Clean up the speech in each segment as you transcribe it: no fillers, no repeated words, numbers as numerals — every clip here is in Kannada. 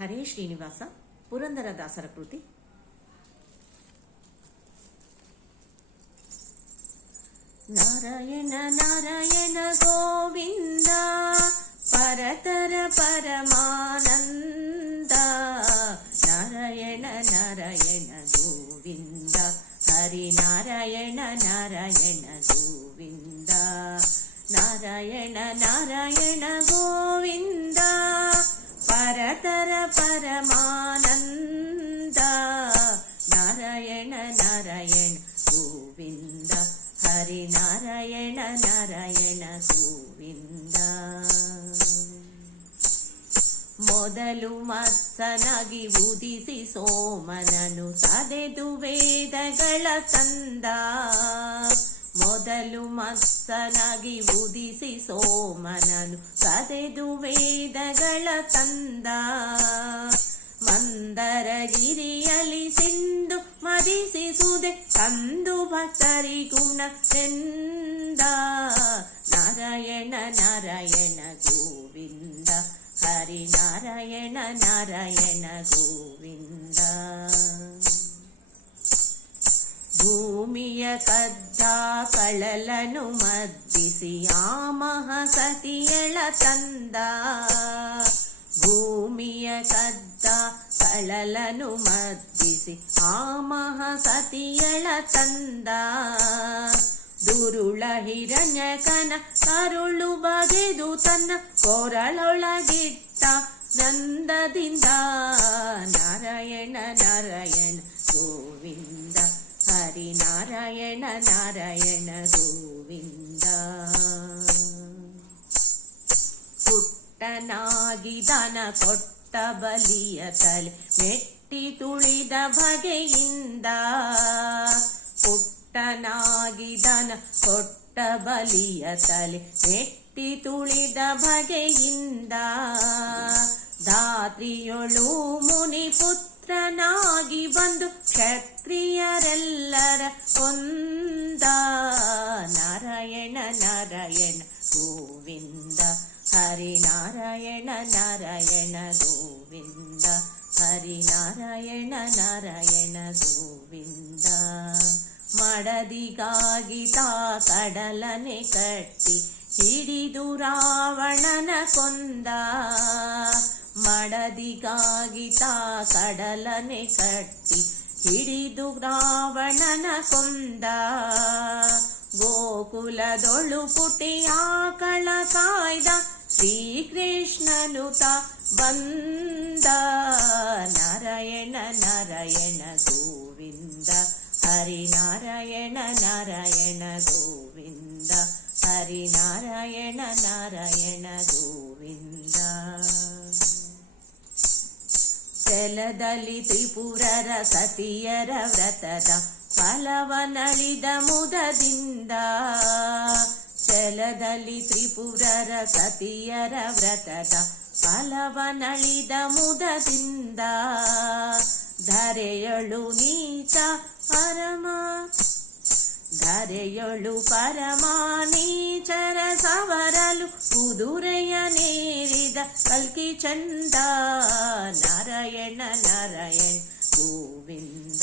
ಹರೇ ಶ್ರೀನಿವಾಸ ಪುರಂದರದಾಸರ ಕೃತಿ. ನಾರಾಯಣ ನಾರಾಯಣ ಗೋವಿಂದ ಪರತರ ಪರಮಾನಂದ. ನಾರಾಯಣ ನಾರಾಯಣ ಗೋವಿಂದ ಹರಿನಾರಾಯಣ ನಾರಾಯಣ ಗೋವಿಂದ. ನಾರಾಯಣ ನಾರಾಯಣ ಗೋವಿಂದ ಪರತರ ಪರಮಾನಂದ. ನಾರಾಯಣ ನಾರಾಯಣ ಗೋವಿಂದ ಹರಿನಾರಾಯಣ ನಾರಾಯಣ ಗೋವಿಂದ. ಮೊದಲು ಮತ್ಸನಾಗಿ ಉದಿಸಿ ಸೋಮನನು ಸದೆದು ವೇದಗಳ ತಂದ. ಮೊದಲು ಮತ್ಸನಾಗಿ ಉದಿಸಿ ಸೋಮನನು ಸದೆದು ವೇದಗಳ ತಂದ. ಮಂದರಗಿರಿಯಲ್ಲಿ ಸಿಂಧು ಮದಿಸಿಸುದೆ ತಂದು ಭಕ್ತರಿ ಗುಣದಿಂದ. ನಾರಾಯಣ ನಾರಾಯಣ ಗೋವಿಂದ ಹರಿನಾರಾಯಣ ನಾರಾಯಣ ಗೋವಿಂದ. ಭೂಮಿಯ ಕದ್ದ ಕಳಲನು ಮದ್ದಿಸಿ ಆ ಮಹಾಸತಿಯಳ ತಂದ. ಭೂಮಿಯ ಕದ್ದ ಕಳಲನು ಮದ್ದಿಸಿ ಆ ಮಹಾಸತಿಯಳ ತಂದ. ದುರುಳ ಹಿರಣ್ಯಕನ ಕರುಳು ಬಗೆದು ತನ್ನ ಕೊರಳೊಳಗಿಟ್ಟ ನಂದದಿಂದ. ನಾರಾಯಣ ನಾರಾಯಣ ಗೋವಿಂದ ಹರಿನಾರಾಯಣ ನಾರಾಯಣ ಗೋವಿಂದ. ಪುಟ್ಟನಾಗಿ ದನ ಕೊಟ್ಟ ಬಲಿಯ ತಲೆ ಮೆಟ್ಟಿ ತುಳಿದ ಬಗೆಯಿಂದ. ಪುಟ್ಟನಾಗಿ ದನ ಕೊಟ್ಟ ಬಲಿಯ ತಲೆ ಮೆಟ್ಟಿ ತುಳಿದ ಬಗೆಯಿಂದ. ಧಾತ್ರಿಯೊಳು ಮುನಿ ಪುತ್ರನಾಗಿ ಬಂದು ಕ್ಷತ್ರಿಯರೆಲ್ಲರ ಕೊಂದ. ನಾರಾಯಣ ನಾರಾಯಣ ಗೋವಿಂದ ಹರಿನಾರಾಯಣ ನಾರಾಯಣ ಗೋವಿಂದ. ಹರಿನಾರಾಯಣ ನಾರಾಯಣ ಗೋವಿಂದ. ಮಡದಿಗಾಗಿ ತಾ ಕಡಲನೆ ಕಟ್ಟಿ ಹಿಡಿದು ರಾವಣನ ಕೊಂದ. ಮಡದಿಗಾಗಿ ತಾ ಕಡಲನೆ ಕಟ್ಟಿ ಹಿಡಿದು ರಾವಣನ ಕೊಂದ. ಗೋಕುಲದೊಳು ಪುಟಿ ಆಕಳ ಕಾಯ್ದ ಶ್ರೀಕೃಷ್ಣನು ತಾ ಬಂದ. ನಾರಾಯಣ ನಾರಾಯಣ ಗೋವಿಂದ ಹರಿನಾರಾಯಣ ನಾರಾಯಣ ಗೋವಿಂದ. ಹರಿನಾರಾಯಣ ನಾರಾಯಣ ಗೋವಿಂದ. ಛಲದಲ್ಲಿ ತ್ರಿಪುರರ ಸತಿಯರ ವ್ರತದ ಫಲವನಳಿದ ಮುದದಿಂದ. ಛಲದಲ್ಲಿ ತ್ರಿಪುರರ ಸತಿಯರ ವ್ರತದ ಫಲವನಳಿದ ಮುದದಿಂದ. ಧರೆಯೊಳು ನೀಚ ಪರಮ ಧರೆಯೊಳು ಪರಮಾನೀಚರ ಸವರಲು ಕುದುರೆಯ ನೇರಿದ ಕಲ್ಕಿ ಚಂದ. ನಾರಾಯಣ ನಾರಾಯಣ ಗೋವಿಂದ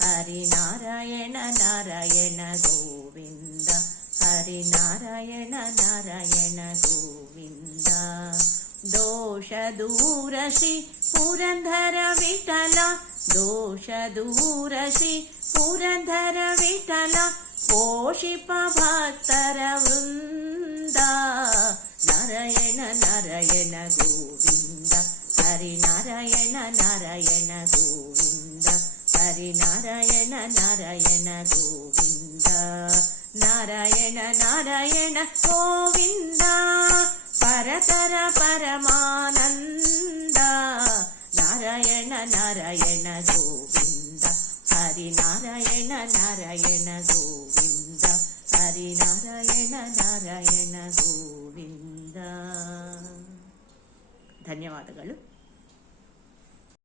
ಹರಿನಾರಾಯಣ ನಾರಾಯಣ ಗೋವಿಂದ. ಹರಿನಾರಾಯಣ ನಾರಾಯಣ ಗೋವಿಂದ. ದೋಷ ದೂರ ಶ್ರೀ ಪುರಂದರ ವಿಠಲ. ದೋಷ ದೂರ ಶ್ರೀ ಪುರಂದರ ವಿಠಲ ಪೋಷಿಪ ಭಕ್ತರ ವೃಂದ. ನಾರಾಯಣ ನಾರಾಯಣ ಗೋವಿಂದ ಹರಿನಾರಾಯಣ ನಾರಾಯಣ ಗೋವಿಂದ. ಹರಿನಾರಾಯಣ ನಾರಾಯಣ ಗೋವಿಂದ. ನಾರಾಯಣ ನಾರಾಯಣ ಗೋವಿಂದ ಪರತರ ಪರಮಾನಂದ. ನಾರಾಯಣ ನಾರಾಯಣ ಗೋವಿಂದ ಹರಿನಾರಾಯಣ ನಾರಾಯಣ ಗೋವಿಂದ. ಹರಿನಾರಾಯಣ ನಾರಾಯಣ ಗೋವಿಂದ. ಧನ್ಯವಾದಗಳು.